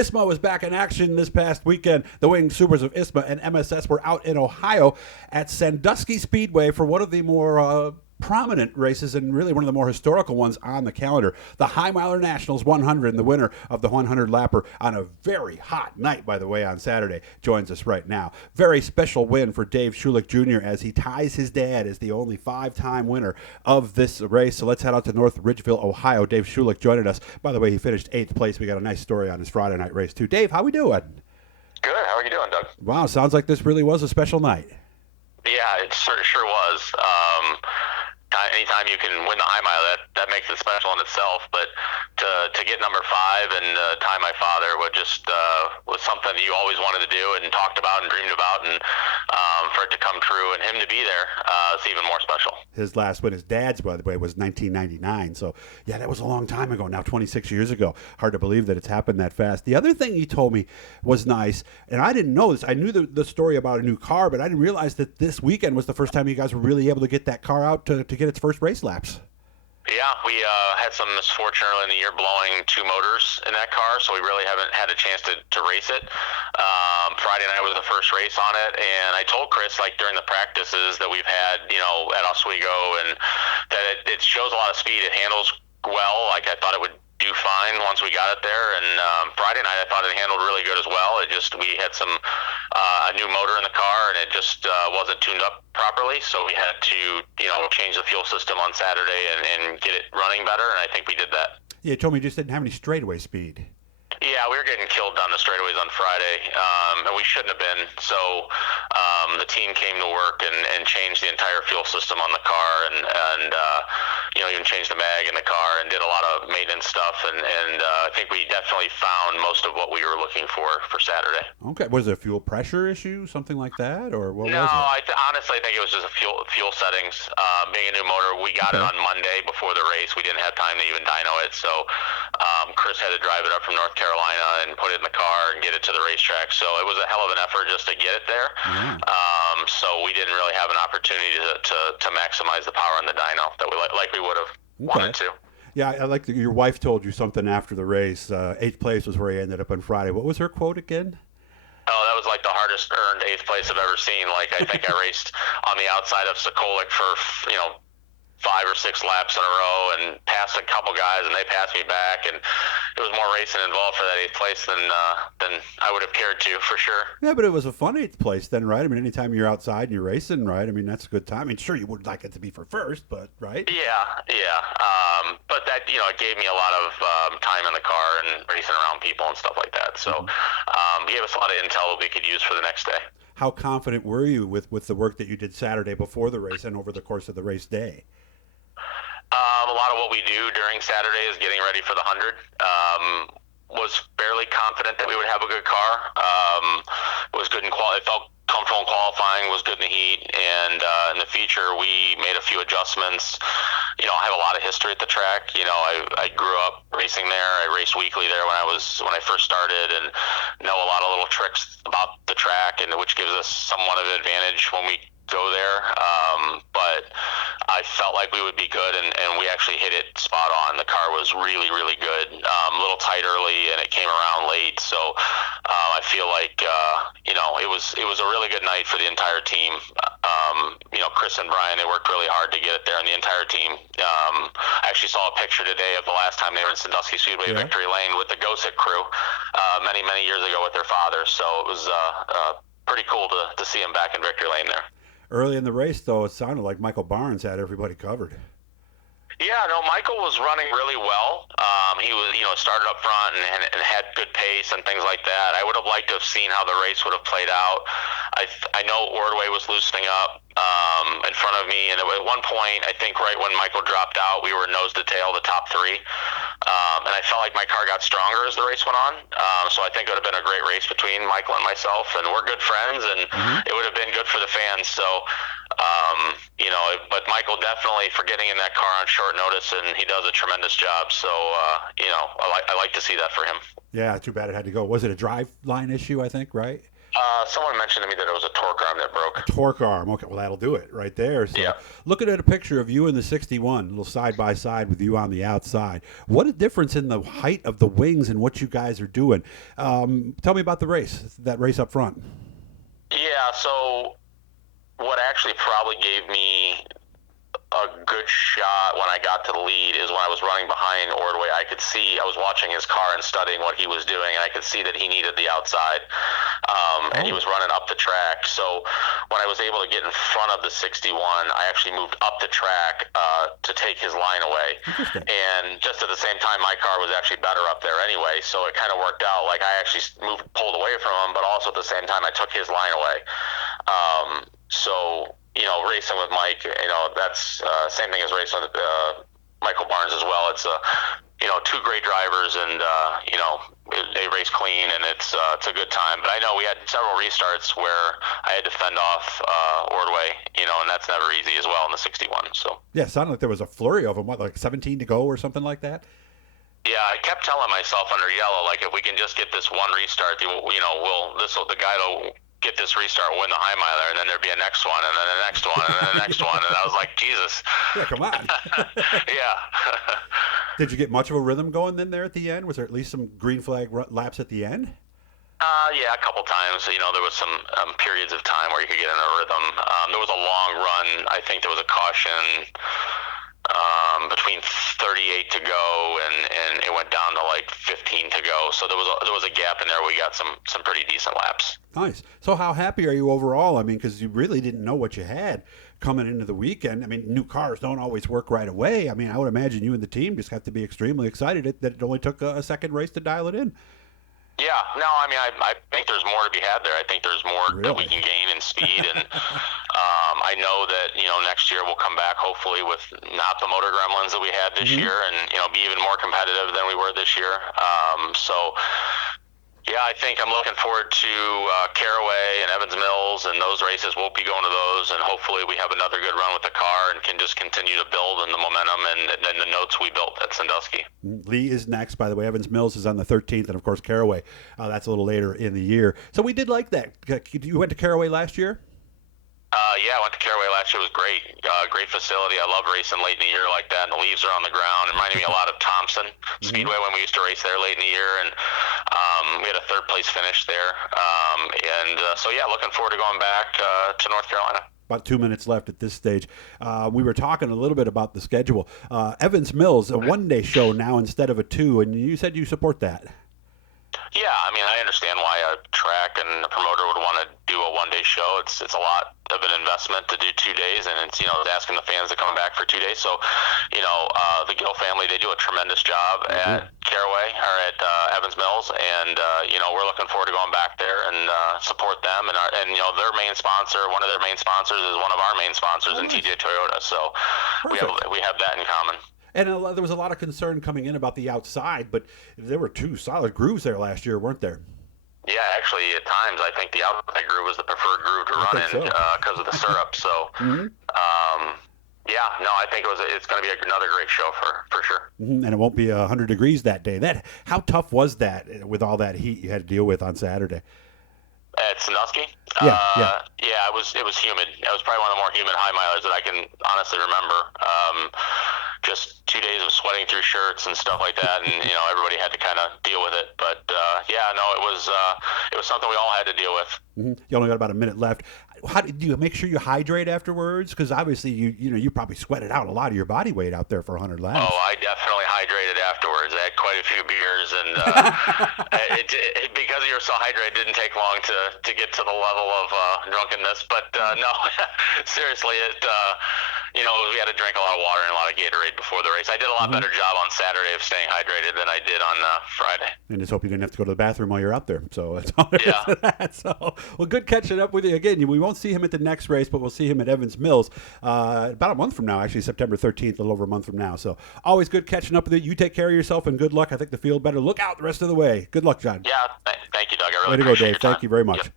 ISMA was back in action this past weekend. The Winged Supers of ISMA and MSS were out in Ohio at Sandusky Speedway for one of the more prominent races and really one of the more historical ones on the calendar. The High Miler Nationals 100, and the winner of the 100 lapper on a very hot night, by the way, on Saturday, joins us right now. Very special win for Dave Shullick Jr. as he ties his dad as the only 5-time winner of this race. So let's head out to North Ridgeville, Ohio. Dave Shullick joining us. By the way, he finished 8th place. We got a nice story on his Friday night race, too. Dave, how we doing? Good. How are you doing, Doug? Wow, sounds like this really was a special night. Yeah, it sure was. Anytime you can win the high mile, that makes it special in itself. But to get number 5 and tie my father was something that you always wanted to do and talked about and dreamed about, and for it to come true and him to be there, it's even more special. His last win, his dad's, by the way, was 1999. So, yeah, that was a long time ago now, 26 years ago. Hard to believe that it's happened that fast. The other thing he told me was nice, and I didn't know this. I knew the story about a new car, but I didn't realize that this weekend was the first time you guys were really able to get that car out to get its first race laps. Yeah, we had some misfortune early in the year blowing 2 motors in that car, so we really haven't had a chance to race it. Friday night was the first race on it, and I told Chris, like, during the practices that we've had, at Oswego, and that it shows a lot of speed. It handles well. Like, I thought it would do fine once we got it there, and Friday night I thought it handled really good as well. We had a new motor in the car, and it just wasn't tuned up properly, so we had to change the fuel system on Saturday and get it running better, and I think we did that. Yeah, you told me you just didn't have any straightaway speed. Yeah, we were getting killed down the straightaways on Friday, and we shouldn't have been. So the team came to work and changed the entire fuel system on the car, and even changed the mag in the car and did a lot of maintenance stuff. And I think we definitely found most of what we were looking for Saturday. Okay, was it a fuel pressure issue, something like that, or what no, was it? Honestly, I think it was just a fuel settings. Being a new motor, we got it on Monday before the race. We didn't have time to even dyno it, so Chris had to drive it up from North Carolina and put it in the car and get it to the racetrack. So it was a hell of an effort just to get it there. Yeah. So we didn't really have an opportunity to maximize the power on the dyno that we would have wanted to. Yeah, I like that your wife told you something after the race. 8th place was where he ended up on Friday. What was her quote again? Oh, that was like the hardest earned 8th place I've ever seen. Like, I think I raced on the outside of Sokolik for 5 or 6 laps in a row and passed a couple guys, and they passed me back, and it was more racing involved for that 8th place than I would have cared to, for sure. Yeah, but it was a fun 8th place then, right? I mean, anytime you're outside and you're racing, right? I mean, that's a good time. I mean, sure, you would like it to be for first, but right? Yeah. But that, it gave me a lot of time in the car and racing around people and stuff like that. So gave us a lot of intel that we could use for the next day. How confident were you with the work that you did Saturday before the race and over the course of the race day? A lot of what we do during Saturday is getting ready for the 100. Was fairly confident that we would have a good car. Was good in quality. Felt comfortable in qualifying. Was good in the heat. And in the feature, we made a few adjustments. I have a lot of history at the track. I grew up racing there. I raced weekly there when I first started, and know a lot of little tricks about the track, and which gives us somewhat of an advantage when we go there. But I felt like we would be good, and we actually hit it spot on. The car was really, really good. A little tight early, and it came around late. So I feel like it was a really good night for the entire team. Chris and Brian, they worked really hard to get it there, and the entire team. I actually saw a picture today of the last time they were in Sandusky Speedway, Victory Lane, with the Gosick crew many, many years ago with their father. So it was pretty cool to see him back in Victory Lane there. Early in the race, though, it sounded like Michael Barnes had everybody covered. Yeah, no, Michael was running really well. He was, started up front and had good pace and things like that. I would have liked to have seen how the race would have played out. I know Ordway was loosening up in front of me, and at one point, I think right when Michael dropped out, we were nose to tail, the top 3. And I felt like my car got stronger as the race went on. So I think it would have been a great race between Michael and myself, and we're good friends, and it would have been good for the fans. So But Michael definitely for getting in that car on short notice, and he does a tremendous job. So, I like to see that for him. Yeah, too bad it had to go. Was it a drive line issue, I think, right? Someone mentioned to me that it was a torque arm that broke. A torque arm. Okay, well, that'll do it right there. So, Yeah. looking at a picture of you in the 61, a little side by side with you on the outside. What a difference in the height of the wings and what you guys are doing. Tell me about the race, that race up front. Yeah, so what actually probably gave me a good shot when I got to the lead is when I was running behind Ordway. I was watching his car and studying what he was doing, and I could see that he needed the outside, and he was running up the track. So when I was able to get in front of the 61, I actually moved up the track to take his line away. And just at the same time, my car was actually better up there anyway, so it kind of worked out. Like I actually pulled away from him, but also at the same time, I took his line away. Racing with Mike, that's same thing as racing with Michael Barnes as well. It's two great drivers, and they race clean, and it's a good time. But I know we had several restarts where I had to fend off Ordway, and that's never easy as well in the 61. So yeah, it sounded like there was a flurry of them. What, like 17 to go or something like that? Yeah, I kept telling myself under yellow, like if we can just get this one restart, the guy will get this restart, win the high miler, and then there'd be a next one, and then the next one, and then the next one, and I was like, Jesus. Yeah, come on. Yeah. Did you get much of a rhythm going then there at the end? Was there at least some green flag laps at the end? Yeah, a couple times. There was some periods of time where you could get in a rhythm. There was a long run. I think there was a caution between 38 to go, and it went down to like 15 to go. So there was a gap in there. We got some pretty decent laps. Nice. So how happy are you overall? I mean, because you really didn't know what you had coming into the weekend. I mean, new cars don't always work right away. I mean, I would imagine you and the team just have to be extremely excited that it only took a second race to dial it in. Yeah, no, I mean, I think there's more to be had there. I think there's more that we can gain in speed, and I know that next year we'll come back hopefully with not the motor gremlins that we had this year, and be even more competitive than we were this year. Yeah, I think I'm looking forward to Caraway and Evans Mills, and those races. We'll be going to those, and hopefully we have another good run with the car and can just continue to build in the momentum and the notes we built at Sandusky. Lee is next, by the way. Evans Mills is on the 13th, and of course Caraway. That's a little later in the year. So we did like that. You went to Caraway last year? Yeah, I went to Caraway last year. It was great. Great facility. I love racing late in the year like that, and the leaves are on the ground. It reminded me a lot of Thompson Speedway when we used to race there late in the year, and we had a third place finish there. So looking forward to going back to North Carolina. About 2 minutes left at this stage. We were talking a little bit about the schedule. Evans Mills, a one-day show now instead of a two, and you said you support that. Yeah, I mean, I understand why a track and a promoter would want to do a one-day show. It's a lot of an investment to do 2 days, and it's asking the fans to come back for 2 days. So, the Gill family, they do a tremendous job at Caraway or at Evans Mills, and we're looking forward to going back there and support them. And their main sponsor, one of their main sponsors, is one of our main sponsors in TJ Toyota. So we have that in common. And there was a lot of concern coming in about the outside, but there were two solid grooves there last year, weren't there? Yeah, actually, at times, I think the outside groove was the preferred groove to run in because of the syrup. So, I think it's going to be another great show for sure. And it won't be 100 degrees that day. How tough was that with all that heat you had to deal with on Saturday? At Sandusky? Yeah. It was humid. It was probably one of the more humid high milers that I can honestly remember. Just 2 days of sweating through shirts and stuff like that, and everybody had to kind of deal with it. But it was something we all had to deal with. You only got about a minute left. How do you make sure you hydrate afterwards? Because obviously you probably sweated out a lot of your body weight out there for 100 laps. Oh, I definitely hydrated afterwards. I had quite a few beers, and because you were so hydrated, it didn't take long to get to the level of drunkenness. But no, seriously, we had to drink a lot of water and a lot of Gatorade before the race. I did a lot better job on Saturday of staying hydrated than I did on Friday. And just hope you didn't have to go to the bathroom while you're out there. So that's all there is to that. So, well, good catching up with you again. We won't see him at the next race, but we'll see him at Evans Mills about a month from now, actually September 13th, a little over a month from now. So always good catching up with you. You take care of yourself, and good luck. I think the field better look out the rest of the way. Good luck, John. Yeah, thank you, Doug. I really Way to go, Dave. Thank you very much. Yep.